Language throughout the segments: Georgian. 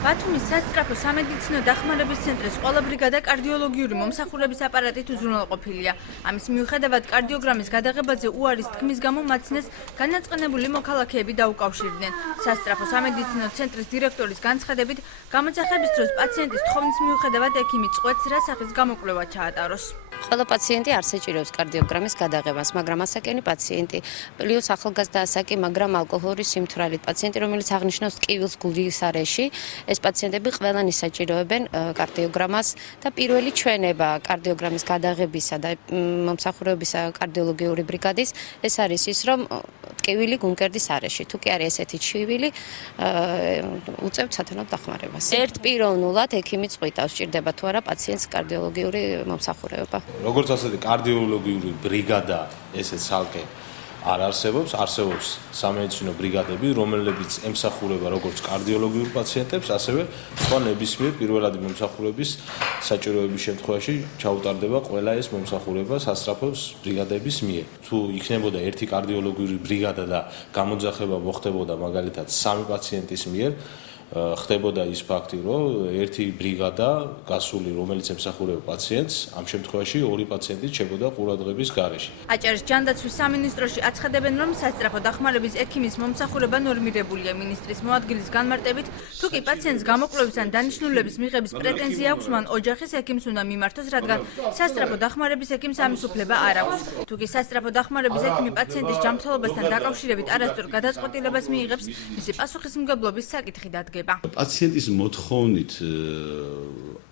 ბათუმის სასწრაფო სამედიცინო დახმარების ცენტრის ყველა ბრიგადა კარდიოლოგიური მომსახურების აპარატით უზრუნველყოფილია. ამის მიუხედავად კარდიოგრამის გადაღებაზე უარის თქმის გამო მაცნეს განაწყენებული მოქალაქეები დაუკავშირდნენ. სასწრაფო სამედიცინო ცენტრის დირექტორის განცხადებით, გამოძახების დროს პაციენტის თხოვნის მიუხედავად ექიმი წყვეტს, რა სახის გამოკვლევა ჩაატაროს. ყველა პაციენტი არ საჭიროებს კარდიოგრამის გადაღებას, მაგრამ ასაკენი პაციენტი, პლუს ახალგაზრდა ასაკი, მაგრამ ალკოჰოლის სიმთვრალით პაციენტი, რომელიც აღნიშნავს ტკივილს გულის არეში, ეს პაციენტები ყველანი საჭიროებენ კარდიოგრამას და პირველი ჩვენება კარდიოგრამის გადაღებისა და მომსახურებისა კარდიოლოგიური ბრიგადის ეს არის ის, რომ ტკივილი გულმკერდის არეში, თუ კი არის ესეთი ჩივილი, უწევთ სათანადო დახმარებას. ერთპიროვნულად ექიმი წყვიტავს, სჭირდება თუ არა პაციენტს კარდიოლოგიური მომსახურება. როგორც ასეთი კარდიოლოგიური ბრიგადა ესეც ცალკე არ არსებობს, არსებობს სამედიცინო ბრიგადები, რომლებიც ემსახურება როგორც კარდიოლოგიურ პაციენტებს, ასევე სხვა ნებისმიერ პირველადი მომსახურების საჭიროების შემთხვევაში ჩაუტარდება ყველა ეს მომსახურება სასწრაფო ბრიგადების მიერ. თუ იქნებოდა ერთი კარდიოლოგიური ბრიგადა და გამოძახება მოხდებოდა მაგალითად 3 პაციენტის მიერ, ხდებოდა ის ფაქტი, რომ ერთი ბრიგადა გასული, რომელიც ემსახურება პაციენტს, ამ შემთხვევაში 2 პაციენტი ჩებოდა ყურადღების გარეშე. აჭარის ჯანდაცვის სამინისტროში აცხადებენ, რომ სასწრაფო დახმარების ექიმის მომსახურება ნორმირებულია. მინისტრის მოადგილის განმარტებით, თუ კი პაციენტს გამოკვლევის ან დანიშნულების მიღების პრეტენზია აქვს, მან ოჯახის ექიმს უნდა მიმართოს, რადგან სასწრაფო დახმარების ექიმს ამის უფლება არ აქვს. თუ კი სასწრაფო დახმარების ექიმი პაციენტის ჯანმრთელობასთან დაკავშირებით არასწორ გადაწყვეტილებას მიიღებს, მისი პასუხისმგებლობის საკითხი დადგება. პაციენტის მოთხოვნით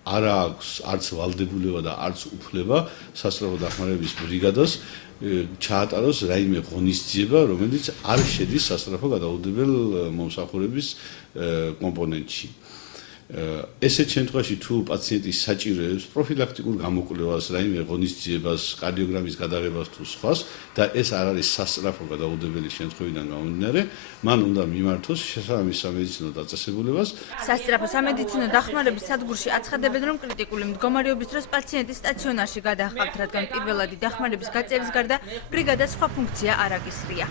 არ აქვს არც ვალდებულება და არც უფლება სასწრაფო დახმარების ბრიგადას ჩაატაროს რაიმე ღონისძიება, რომელიც არ შედის სასწრაფო გადაუდებელ მომსახურების კომპონენტში. ესეთ შემთხვევაში თუ პაციენტი საჭიროებს პროფილაქტიკურ გამოკვლევას, რაიმე ღონისძიებას, კარდიოგრამის გადაღებას თუ სხვას და ეს არ არის სასწრაფო გადაუდებელი შემთხვევიდან გამომდინარე, მან უნდა მიმართოს შესაბამის სამედიცინო დაწესებულებას. სასწრაფო სამედიცინო დახმარების სადგურში აცხადებენ, რომ კრიტიკული მდგომარეობის დროს პაციენტი სტაციონარში გადაჰყავთ, რადგან პირველადი დახმარების გაწევის გარდა ბრიგადას სხვა ფუნქცია არ აკისრია.